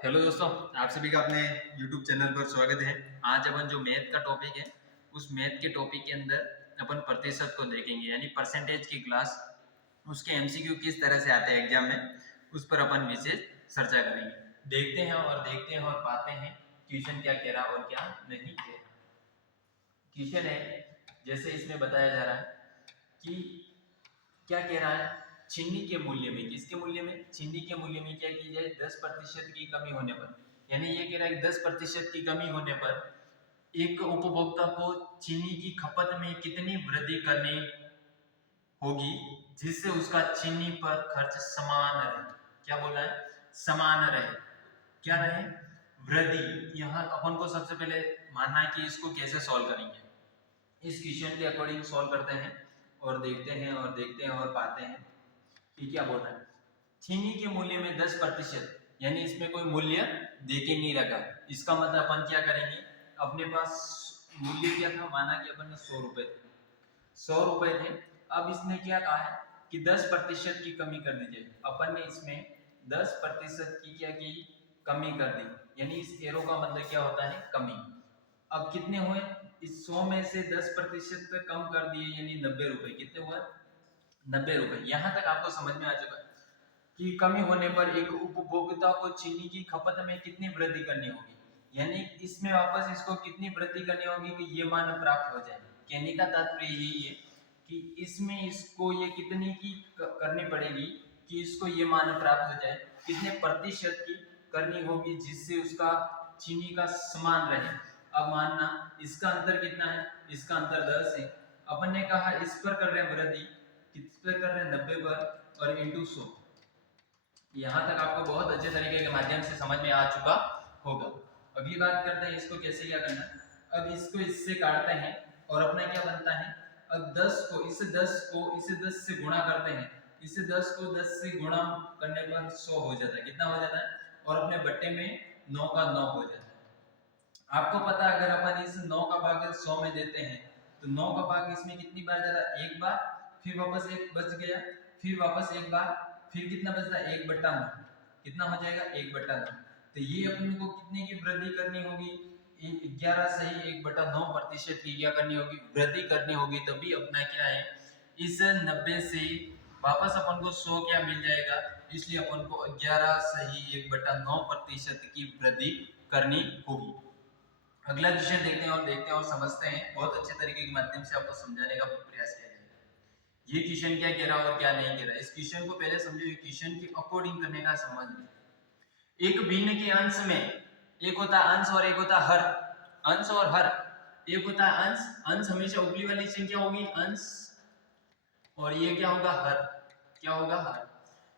Hello दोस्तों, आप सभी का अपने YouTube चैनल पर स्वागत है। आज अपन जो मैथ का टॉपिक है, उस मैथ के टॉपिक के अंदर अपन प्रतिशत को देखेंगे, यानी परसेंटेज की क्लास, उसके एमसीक्यू किस तरह से आते हैं एग्जाम में, उस पर अपन विशेष चर्चा करेंगे। देखते हैं और पाते हैं क्वेश्चन क्या कह रहा और क्या नहीं कह रहा। क्वेश्चन है, जैसे इसमें बताया जा रहा है कि क्या कह रहा है, चीनी के मूल्य में, किसके मूल्य में, चीनी के मूल्य में क्या की जाए 10% की कमी होने पर, यानी ये कह रहा है कि 10% की कमी होने पर एक उपभोक्ता को चीनी की खपत में कितनी वृद्धि करनी होगी जिससे उसका चीनी पर खर्च समान रहे। क्या बोला है, समान रहे, क्या रहे, वृद्धि। यहाँ अपन को सबसे पहले मानना है कि इसको कैसे सॉल्व करेंगे। इस क्वेश्चन के अकॉर्डिंग सॉल्व करते हैं और देखते हैं और पाते हैं कि क्या बोल रहा है। चीनी के मूल्य में 10%, यानी इसमें कोई मूल्य देके नहीं रखा। इसका मतलब अपन क्या करेंगे, अपने पास मूल्य क्या था, माना कि अपन ने 100 रुपए थे, 100 रुपए थे। अब इसने क्या कहा है कि 10% की कमी कर दीजिए। अपन ने इसमें 10% की क्या की, कमी कर दी, यानी इस एरो का मतलब क्या होता है, कमी। अब कितने हुए, इस 100 में से 10% कम कर दिए, यानी 90 रुपए। कितने हुए, 90 रुपए। यहां तक आपको समझ में आ चुका है कि कमी होने पर एक उपभोक्ता को चीनी की खपत में कितनी वृद्धि करनी होगी, यानी इसमें वापस इसको कितनी वृद्धि करनी होगी कि ये मान प्राप्त हो जाए। कहने का तात्पर्य यही है कि इसमें इसको ये कितनी की करनी पड़ेगी कि इसको ये मान प्राप्त हो जाए, कितने प्रतिशत की करनी होगी जिससे उसका चीनी का समान रहे। अब मानना इसका अंतर कितना है, इसका अंतर 10 है। अपन ने कहा इस पर कर रहे हैं वृद्धि, किस पर कर रहे हैं, 90 पर, और इंटू 100। यहाँ तक आपको बहुत अच्छे तरीके के माध्यम से समझ में आ चुका होगा। अगली बात करते हैं इसको कैसे क्या करना। अब इसको इससे काटते हैं और अपना क्या बनता है, अब 10 को इसे 10 से गुणा करते हैं, इसे 10 को 10 से गुणा करने पर 100 हो जाता है। कितना हो जाता है, और अपने बट्टे में 9 का 9 हो जाता है। आपको पता है अगर अपन इस 9 का भाग 100 में देते हैं तो 9 का भाग इसमें कितनी बार जाता है, एक बार, फिर वापस एक बच गया, फिर वापस एक बार, फिर कितना बचता है, 1/9। कितना हो जाएगा, 1/9। तो ये अपन को कितने की वृद्धि करनी होगी, 11 से ही 1/9% की क्या करनी होगी, वृद्धि करनी होगी। तभी अपना क्या है, इस 90 से वापस अपन को 100 क्या मिल जाएगा, इसलिए अपन को 11 से ही 1/9% की वृद्धि करनी होगी। अगला विषय देखते हैं और समझते हैं। बहुत अच्छे तरीके के माध्यम से आपको समझाने का प्रयास किया जाएगा। ये क्वेश्चन क्या कह रहा है और क्या नहीं कह रहा है, इस क्वेश्चन को पहले समझो, ये क्वेश्चन के अकॉर्डिंग करने का समझ। एक भिन्न के अंश में, एक होता है अंश और एक होता है हर। अंश और हर, एक होता है अंश, अंश हमेशा ऊपरी वाली संख्या होगी अंश, और ये क्या होगा, हर। क्या होगा, हर।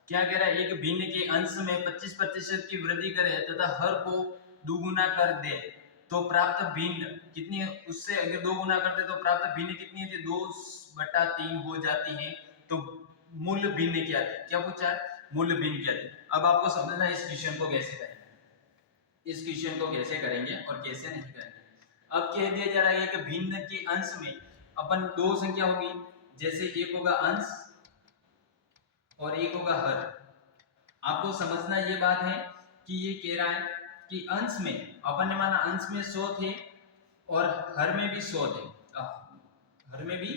क्या कह रहा है, एक भिन्न के अंश में 25% की वृद्धि करे तथा हर को दुगुना कर दे तो प्राप्त भिन्न कितनी है, उससे अगर 2 गुना करते तो प्राप्त भिन्न कितनी थी, 2/3 हो जाती है। तो मूल भिन्न क्या थी, क्या पूछा है, मूल भिन्न क्या थी। अब आपको समझना है इस क्वेश्चन को कैसे करेंगे, इस क्वेश्चन को कैसे करेंगे और कैसे नहीं करेंगे। अब कह दिया जा रहा है कि भिन्न के अंश में अपन दो संख्या होगी, जैसे एक होगा अंश और एक होगा हर। आपको समझना ये बात है कि ये कह रहा है कि अंश में अपन ने माना अंश में 100 थे और हर में भी 100 थे, हर में भी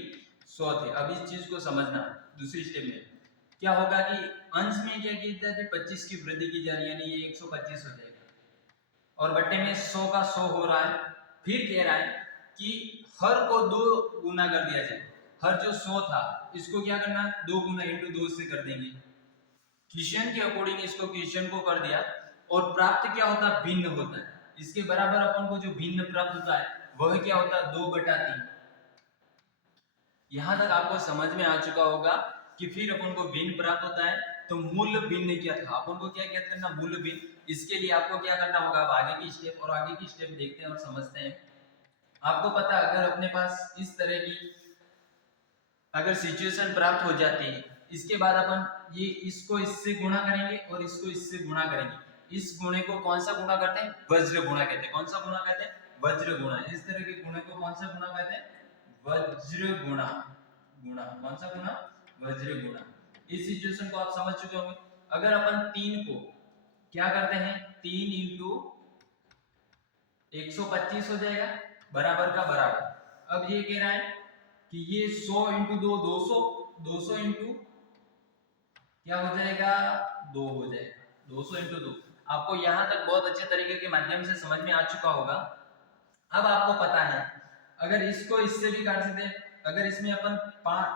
100 थे। अब इस चीज को समझना, दूसरी स्टेप में क्या होगा कि अंश में क्या किया जाता है, 25 की वृद्धि की जा रही है, यानी ये 125 हो जाएगा, और बट्टे में 100 का 100 हो रहा है। फिर कह रहा है कि हर को 2 गुना कर दिया जाए। हर जो 100 था इसको क्या करना, 2 गुना इंटू 2 से कर देंगे। क्वेश्चन के अकॉर्डिंग इसको क्वेश्चन को कर दिया, और प्राप्त क्या होता है, भिन्न होता है। इसके बराबर अपन को जो भिन्न प्राप्त होता है वह क्या होता है, 2/3। यहां तक आपको समझ में आ चुका होगा कि फिर अपन को भिन्न प्राप्त होता है तो मूल भिन्न क्या था, अपन को क्या ज्ञात करना, मूल भिन्न। इसके लिए आपको क्या करना होगा, अब आगे की स्टेप, और आगे की स्टेप देखते हैं और समझते हैं। आपको पता है अगर अपने पास इस तरह की अगर सिचुएशन प्राप्त हो जाती है, इसके बाद अपन ये इसको इससे गुणा करेंगे और इसको इससे गुणा करेंगे। इस गुणे को कौन सा गुणा करते हैं, वज्र गुणा कहते हैं। कौन सा गुणा कहते हैं, वज्र गुणा। इस तरह के गुणे को कौन सा गुणा कहते हैं, वज्र गुणा। गुणा कौन सा गुणा, वज्र गुणा। इस सिचुएशन को आप समझ चुके होंगे। अगर अपन 3 को क्या करते हैं 3 इंटू 125 हो जाएगा बराबर का बराबर। अब ये कह रहा है कि ये 100 इंटू 2 200, 200 इंटू क्या हो जाएगा 2 हो जाएगा, 200 इंटू 2। आपको यहाँ तक बहुत अच्छे तरीके के माध्यम से समझ में आ चुका होगा। अब आपको पता है अगर इसको इससे भी काट सकते हैं, अगर इसमें अपन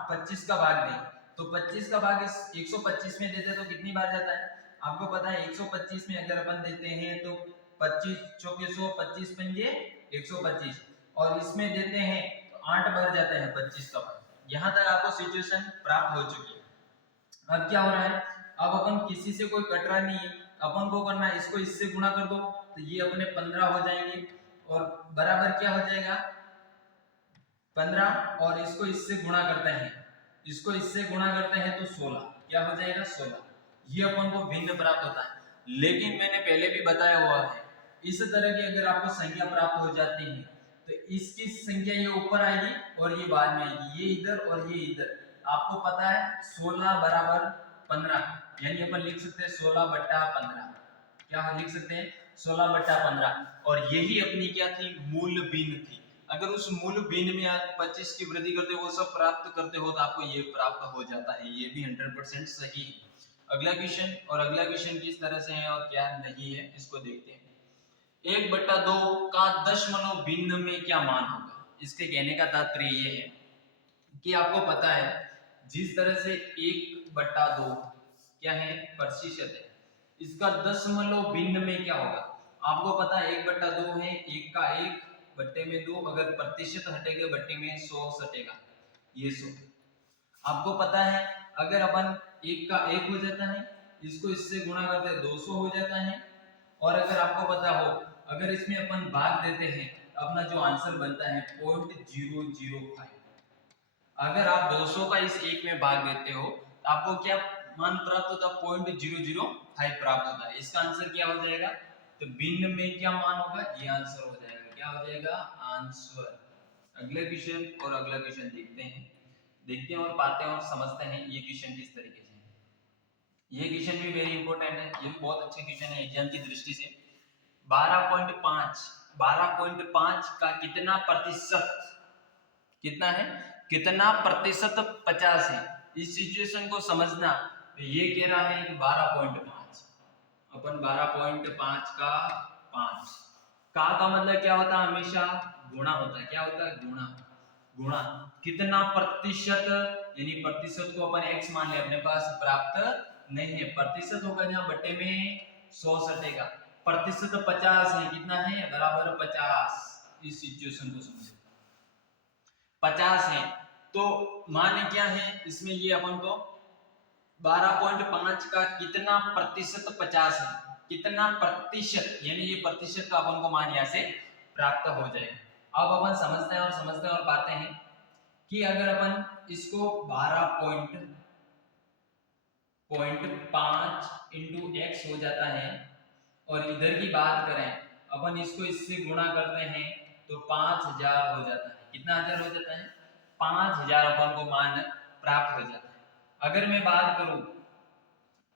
25 का भाग दें तो 25 का भाग इस 125 में देते तो कितनी बार जाता है आपको पता है। 125 में अगर अपन देते हैं तो 25 चौके 100, 25 पंजे 125, और इसमें देते हैं तो 8 बार जाता है 25 का भाग। यहाँ तक आपको सिचुएशन प्राप्त हो चुकी है। अब क्या हो रहा है, अब अपन किसी से कोई कट रहा नहीं है, अपन को करना है इसको इससे गुणा कर दो तो ये अपने 15 हो जाएंगे, और बराबर क्या हो जाएगा 15, और इसको इससे गुणा करते हैं, इसको इससे गुणा करते हैं तो 16, क्या हो जाएगा 16। ये अपन को भिन्न प्राप्त होता है। लेकिन मैंने पहले भी बताया हुआ है इस तरह की अगर आपको संख्या प्राप्त हो जाती है तो इसकी संख्या ये ऊपर आएगी और ये बाद में आएगी, ये इधर और ये इधर। आपको पता है 16 बराबर 15, यानी अपन लिख सकते हैं 16/15। क्या हम लिख सकते हैं 16/15, और यही अपनी क्या थी मूल भिन्न थी। अगर उस मूल भिन्न में आप 25 की वृद्धि करते हो वो सब प्राप्त करते हो तो आपको ये प्राप्त हो जाता है, ये भी 100% सही है। अगला क्वेश्चन, और अगला क्वेश्चन किस तरह से है और क्या नहीं है इसको देखते हैं। 1/2 का दशमलव भिन्न में क्या मान होगा। इसके कहने का तात्पर्य ये है कि आपको पता है जिस तरह से 1/2 क्या है प्रतिशत है, इसका दशमलव भिन्न में क्या होगा। आपको पता है 1/2 है, 1 का 1 बट्टे में 2, अगर प्रतिशत हटेगा बट्टे में 100 सटेगा, ये 100। आपको पता है अगर अपन 1 का 1 हो जाता है, इसको इससे गुणा करते हैं 200 हो जाता है। और अगर आपको पता हो अगर इसमें अपन भाग देते हैं अपना जो आंसर बनता है 0.005। अगर आप 200 का इस 1 में भाग देते हो तो आपको क्या मान प्राप्त होता है 0.005 प्राप्त होता है। इसका आंसर क्या हो जाएगा, तो भिन्न में क्या मान होगा, ये आंसर हो जाएगा, क्या हो जाएगा आंसर। अगले क्वेश्चन और अगला क्वेश्चन देखते हैं और पाते हैं और समझते हैं ये क्वेश्चन किस तरीके से है। ये क्वेश्चन भी वेरी इंपॉर्टेंट है, ये भी बहुत अच्छे क्वेश्चन है एग्जाम की दृष्टि से। 12.5 का कितना प्रतिशत, कितना है, कितना प्रतिशत 50 है। इस सिचुएशन को समझना, तो ये कह रहा है कि 12.5, अपन 12.5 का 5 का मतलब क्या होता है, हमेशा गुणा होता है। क्या होता है, गुणा। गुणा कितना प्रतिशत, यानी प्रतिशत को अपन x मान ले, अपने पास प्राप्त नहीं है। प्रतिशत होगा जहां बट्टे में 100 सटेगा। प्रतिशत 50 है, कितना है बराबर 50। इस सिचुएशन को समझो 50 है तो मान क्या है इसमें, ये अपन को 12.5 का कितना प्रतिशत 50 है, कितना प्रतिशत, यानी ये प्रतिशत का अपन को मान यहाँ से प्राप्त हो जाएगा। अब अपन समझते हैं और पाते हैं कि अगर अपन इसको 12.5 इंटू x हो जाता है, और इधर की बात करें अपन इसको इससे गुणा करते हैं तो 5000 हो जाता है। कितना हजार हो जाता है, 5000 अपन को मान प्राप्त हो जाता है। अगर मैं बात करूं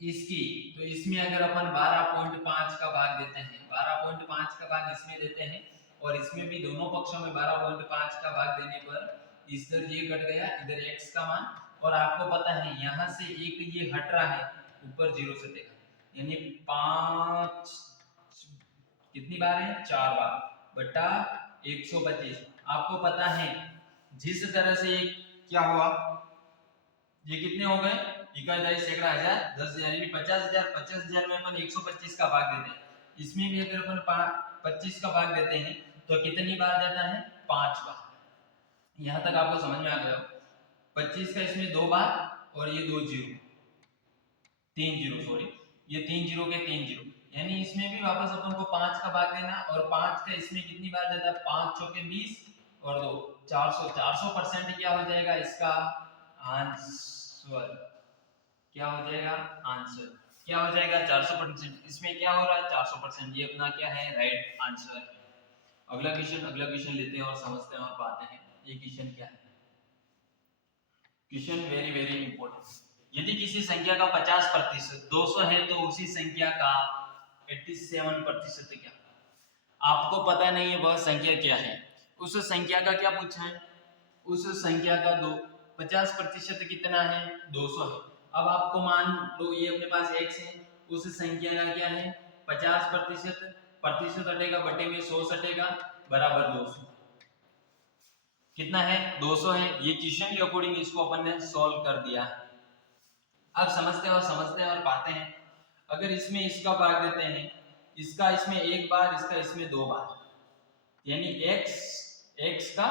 इसकी, तो इसमें अगर अपन 12.5 का भाग देते हैं, 12.5 का भाग इसमें देते हैं, और इसमें भी दोनों पक्षों में 12.5 का भाग देने पर इधर ये कट गया, इधर x का मान, और आपको पता है यहाँ से एक ये हट रहा है, ऊपर 0 से देखा, यानी 5 कितनी बार है, 4 बार बटा 125। आपको पता है जिस तरह से क्या हुआ, ये कितने हो गए, इकाई सैकड़ा हजार 10,000, यानी 50,000। 50,000 में अपन 125 का भाग देते हैं, इसमें भी अगर अपन 25 का भाग देते हैं तो कितनी बार जाता है, 5 बार। यहाँ तक आपको समझ में आ गया। 25 का इसमें 2 बार, और ये 2 जीरो, 3 जीरो, सॉरी ये 3 जीरो के 3 जीरो, यानी इसमें भी वापस अपन को 5 का भाग देना, और 5 का इसमें कितनी बार जाता है, 5 चौके 20 और 2 400। 400% क्या हो जाएगा इसका आंसर, क्या हो जाएगा आंसर, क्या हो जाएगा 400%। इसमें क्या हो रहा है 400%, ये अपना क्या है राइट आंसर है। अगला क्वेश्चन लेते हैं और समझते हैं और पाते हैं ये क्वेश्चन क्या है। Question very very important. यदि किसी संख्या का 50% 200 है तो उसी संख्या का 87% क्या, आपको पता नहीं है वह संख्या क्या है। उस संख्या का क्या पूछा है, उस संख्या का 50% कितना है, 200 है। अब आपको मान लो ये अपने पास x है, उस संख्या का क्या है 50%, प्रतिशत हटेगा बटे में 100 हटेगा बराबर 200, कितना है 200 है। ये क्वेश्चन के अकॉर्डिंग इसको अपन ने सॉल्व कर दिया। अब समझते हैं और पाते हैं। अगर इसमें इसका भाग देते हैं, इसका इसमें एक बार, इसका इसमें दो बार, यानी x का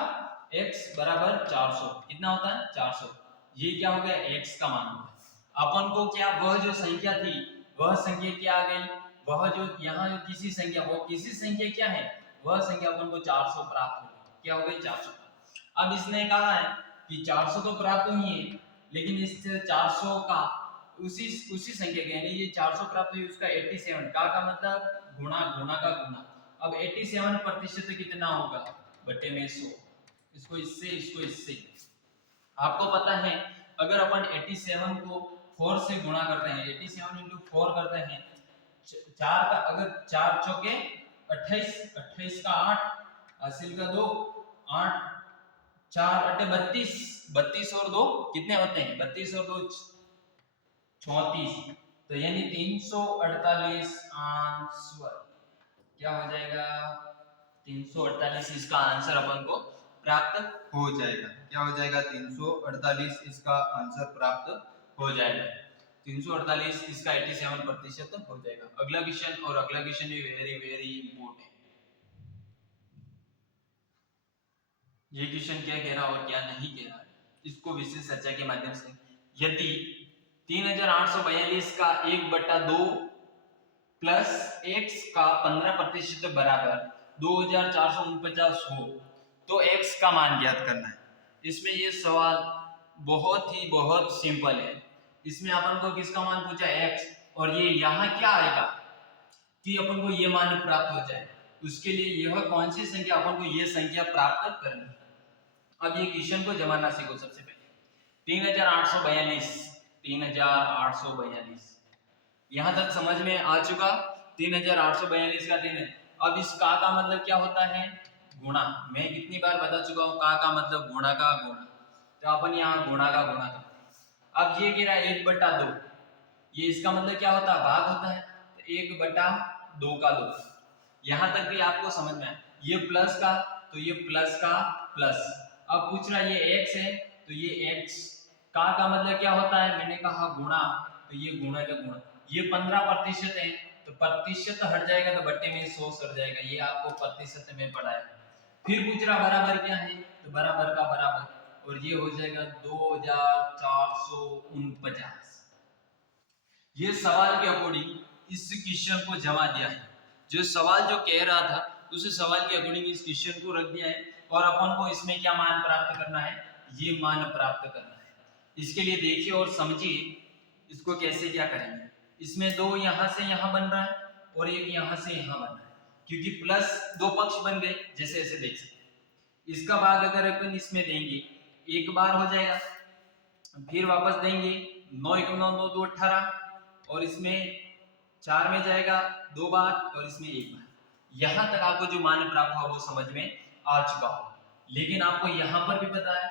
x बराबर 400 कितना होता है 400। ये क्या हो गया x का मान हो गया। अपन को क्या वह जो संख्या थी वह संख्या क्या आ गई, वह जो यहाँ जो किसी संख्या, वो किसी संख्या क्या है वह संख्या अपन को 400 प्राप्त हो गई, क्या हो गई 400। अब इसने कहा है कि 400 तो प्राप्त हुई है, लेकिन इस 400 का उसी संख्या के यानी ये 400 प्राप्त हुई उसका 87 का मतलब गुणा, गुणा का गुणा। अब 87% कितना होगा बटे में 100, इसको इससे। आपको पता है अगर अपन 87 को 4 से गुणा करते हैं, 87 इंटू 4 करते हैं, 4 का अगर 4 चौके 28, 28 का 8, हासिल का 2, 8, 4 अटे 32, 32 और 2 कितने होते हैं 32 और 2 34, तो यानी 348 आंसर क्या हो जाएगा 348, इसका आंसर अपन को प्राप्त हो जाएगा। क्या हो जाएगा 348 इसका आंसर प्राप्त हो जाएगा। 348 इसका 87% हो जाएगा। अगला क्वेश्चन, और अगला क्वेश्चन भी वेरी वेरी इंपॉर्टेंट। ये क्वेश्चन क्या कह रहा और क्या नहीं कह रहा, इसको विशेष चर्चा के माध्यम से, यदि 3842 का 1/2 प्लस x का 15% बराबर 2449 हो तो x का मान ज्ञात करना है। इसमें ये सवाल बहुत सिंपल है। इसमें अपन को किसका मान पूछा x, और ये यहाँ क्या आएगा कि अपन को ये मान प्राप्त हो जाए, उसके लिए यह कौन सी संख्या, अपन को ये संख्या प्राप्त करनी है। अब ये क्वेश्चन को जमाना सीखो। सबसे पहले 3842 यहां तक समझ में आ चुका। 3842 का 3 है। अब इस का मतलब क्या होता है गुणा। मैं कितनी बार बता चुका हूं का मतलब गुणा का गुणा, तो अपन यहाँ गुणा का गुणा करते हैं। अब ये कह रहा है 1/2, ये इसका मतलब क्या होता है भाग होता है, तो 1/2 का 2। यहां तक भी आपको समझ में आया। ये प्लस का, तो ये प्लस का प्लस। अब पूछ रहा है ये x है, तो ये x का मतलब क्या होता है, मैंने कहा गुणा, तो ये गुणा का गुणा। ये 15% है, तो प्रतिशत हट जाएगा तो बट्टे में 100 सट जाएगा। ये आपको प्रतिशत में पढ़ा है। फिर पूछ रहा बराबर क्या है, तो बराबर का बराबर, और ये हो जाएगा 2449। ये सवाल के अकॉर्डिंग इस क्वेश्चन को जमा दिया है। जो सवाल जो कह रहा था उस सवाल के अकॉर्डिंग इस क्वेश्चन को रख दिया है, और अपन को इसमें क्या मान प्राप्त करना है, ये मान प्राप्त करना है। इसके लिए देखिए और समझिए इसको कैसे क्या करेंगे। इसमें 2 यहाँ से यहाँ बन रहा है और एक यहाँ से यहाँ बन रहा है, क्योंकि प्लस 2 पक्ष बन गए, जैसे ऐसे देख सकते। इसका भाग अगर अपन इसमें देंगे एक बार हो जाएगा, फिर वापस देंगे 9 × 9 = 2 18, और इसमें 4 में जाएगा 2 बार और इसमें 1 बार। यहाँ तक आपको जो मान प्राप्त हुआ वो समझ में आ चुका हो। लेकिन आपको यहाँ पर भी पता है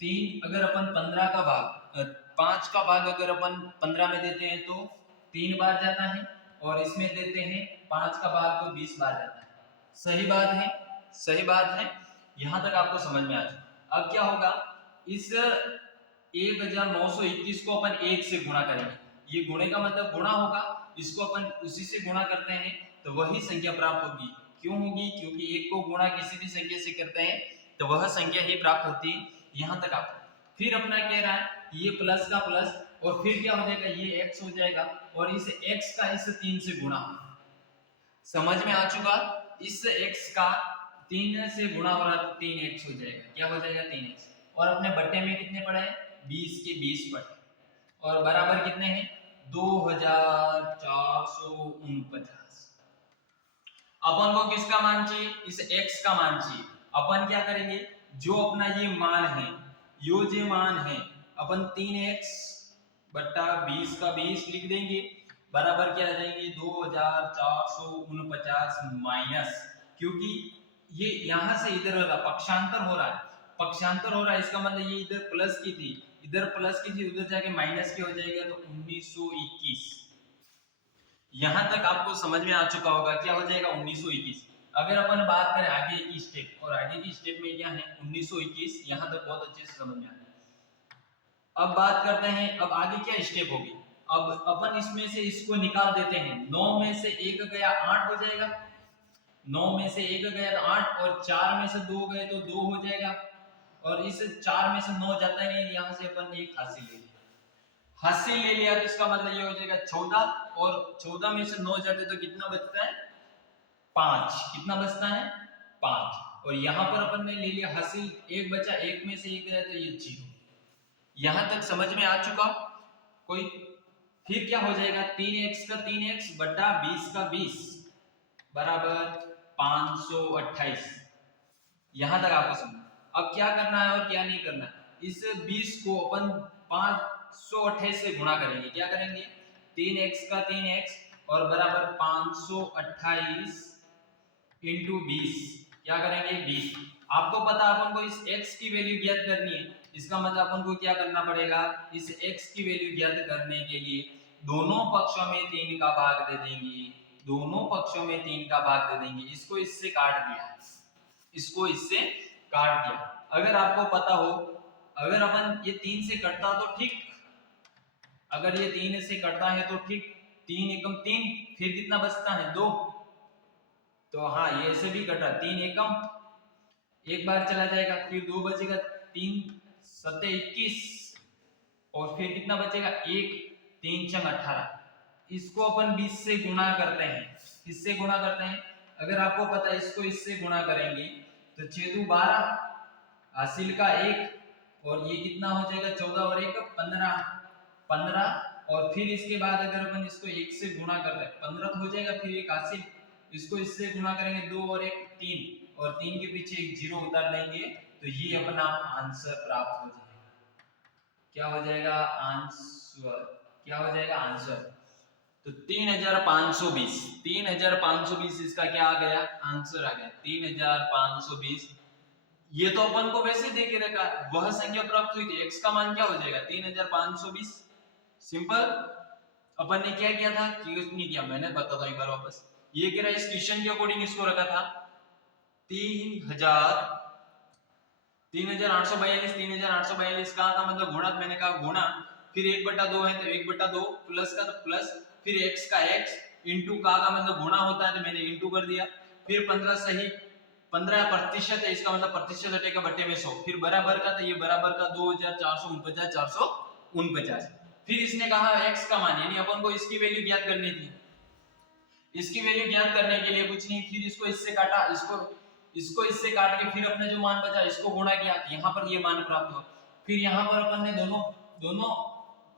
3 अगर अपन 15 का भाग 5 का भाग अगर अपन 15 में देते हैं तो 3 बार जाता है, और इसमें देते हैं 5 का भाग तो 20 बार जाता है। सही बात है, सही बात है। यहाँ तक आपको समझ में आ चुका। अब क्या होगा, इस 1921 को अपन 1 से गुणा करेंगे। ये गुणे का मतलब गुणा होगा, इसको अपन उसी से गुणा करते हैं तो वही संख्या प्राप्त होगी। क्यों होगी, क्योंकि 1 को गुणा किसी भी संख्या से करते हैं तो वह संख्या ही प्राप्त होती है। यहाँ तक आपको फिर अपना कह रहा है ये प्लस का प्लस, और फिर क्या हो जाएगा ये x हो जाएगा, और इस x का इस 3 से गुणा होगा। समझ में आ चुका। इस x का 3 से गुणा हो रहा तो 3x हो जाएगा। क्या हो जाएगा 3x, और अपने बट्टे में कितने पड़े हैं 20 के 20 पड़े, और बराबर कितने हैं 2449। अपन को किसका मान चाहिए, इस x का मान चाहिए। अपन क्या करेंगे, जो अपना ये मान है, यो जो मान है, अपन 3x/20 का 20 लिख देंगे, बराबर क्या आ जाएंगे 2449 माइनस, क्योंकि ये यहाँ से इधर हो रहा पक्षांतर हो रहा है, पक्षांतर हो रहा है, इसका मतलब ये इधर प्लस की थी, इधर प्लस की थी, उधर जाके माइनस की हो जाएगा, तो 1921। यहां तक आपको समझ में आ चुका होगा क्या हो जाएगा 1921। अगर अपन बात करें आगे की स्टेप, और आगे की स्टेप में क्या है 1921, यहां तक बहुत अच्छे से समझ में आ रहा है। अब बात करते हैं अब आगे क्या स्टेप होगी। अब अपन इसमें से इसको निकाल देते हैं, 9 में से 1 गया 8 हो जाएगा, 9 में से 1 गया तो 8, और 4 में से 2 गए तो 2 हो जाएगा, और इस 4 में से 9 जाता ही नहीं, यहाँ से अपन एक हासिल ले लिया, हासिल ले लिया तो इसका मतलब ये हो जाएगा 14, और 14 में से 9 जाते तो कितना बचता है 5, कितना बचता है 5, और यहाँ पर अपन ने ले लिया हासिल, एक बचा, एक में से 1 गया तो ये 0। यहां तक समझ में आ चुका कोई। फिर क्या हो जाएगा 3x का 3x बटा 20 का 20 बराबर 528। यहां तक आपको समझ। अब क्या करना है और क्या नहीं करना है, इस 20 को अपन 528 से गुणा करेंगे, क्या करेंगे 3x का 3x और बराबर 528 इंटू 20, क्या करेंगे 20। आपको पता अपन को इस x की वैल्यू ज्ञात करनी है, इसका मतलब अपन को क्या करना पड़ेगा, इस x की वैल्यू ज्ञात करने के लिए दोनों पक्षों में 3 का भाग दे देंगे, दोनों पक्षों में 3 का भाग दे देंगे, इसको इससे काट दिया, इसको इससे काट दिया। अगर आपको पता हो, अगर अपन ये 3 से कटता तो ठीक, अगर ये 3 से कटता है तो ठीक, 3 एकम 3, फिर कितना बचता है 2, तो हाँ ये ऐसे भी कटा, 3 एकम एक बार चला जाएगा, फिर 2 बचेगा, 3 सत्ते 21, और फिर कितना बचेगा 1, 3 छंग 18। इसको अपन 20 से गुणा करते हैं, किससे गुणा करते हैं, अगर आपको पता है इसको इससे गुणा करेंगे तो 6 2 12, हासिल का 1, और ये कितना हो जाएगा 14 और 1 15, और फिर इसके बाद अगर अपन इसको 1 से गुणा कर रहे हैं 15 हो जाएगा, फिर एक हासिल, इसको इससे गुणा करेंगे 2 और 1 3, और 3 के पीछे एक 0 उतार देंगे तो ये अपना आंसर प्राप्त हो जाएगा। क्या हो जाएगा आंसर, क्या हो जाएगा आंसर, तो 3520 इसका क्या आ गया आंसर आ गया 3520। ये तो अपन को वैसे दे के रखा, वह संख्या प्राप्त हुई थी, x का मान क्या हो जाएगा 3520। सिंपल। अपन ने क्या किया था, नहीं किया, मैंने बताता हूं एक बार वापस। ये कह रहा है इस क्वेश्चन के अकॉर्डिंग इसको रखा था 3842 कहा था, मतलब गुणा, मैंने कहा गुणा, फिर 1/2 है तो 1/2 प्लस का तो प्लस, फिर x का x इंटू का मतलब गुणा होता है तो मैंने इंटू कर दिया, फिर 15 सही 15% है, इसका मतलब प्रतिशत हटेगा बटे में 100, फिर बराबर का तो ये बराबर का 2449, फिर इसने कहा x का मान, यानी अपन को इसकी वैल्यू ज्ञात करनी थी, इसकी वैल्यू ज्ञात करने के लिए कुछ नहीं, फिर इसको इससे काटा, इसको इससे काट के फिर अपने जो मान बचा इसको गुणा किया, यहाँ पर ये मान प्राप्त हुआ। फिर यहाँ पर अपन ने दोनों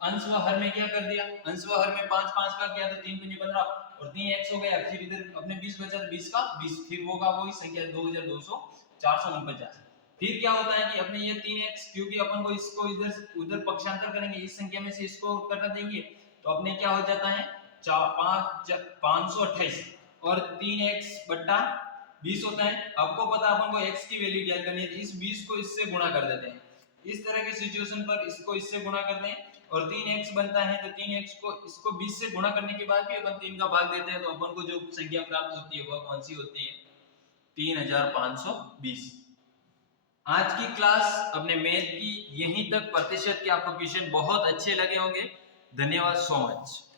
अंश व हर में क्या कर दिया, अंश व हर में 5 5 का किया तो 3 5 15 और 3x हो गया, फिर इधर अपने 20 बचा तो 20 का 20, फिर होगा वही संख्या 2249। फिर क्या होता है कि अपने ये 3x, क्योंकि अपन को इसको इधर उधर पक्षांतर करेंगे, इस संख्या में से इसको कटा देंगे तो अपने क्या हो जाता है 528 और 3x बट्टा 20 होता है। आपको पता अपन को x की वैल्यू ज्ञात करनी है, इस 20 को इससे गुणा कर देते हैं, इस तरह की सिचुएशन पर इसको इससे गुणा कर दें और 3x बनता है, तो 3x को इसको 20 से गुणा करने के बाद भी अपन 3 का भाग देते हैं तो अपन को जो संख्या प्राप्त होती है वह कौन सी होती है 3520। आज की क्लास अपने मैथ की यहीं तक प्रतिशत के आपको क्वेश्चन बहुत अच्छे लगे होंगे। धन्यवाद सो मच।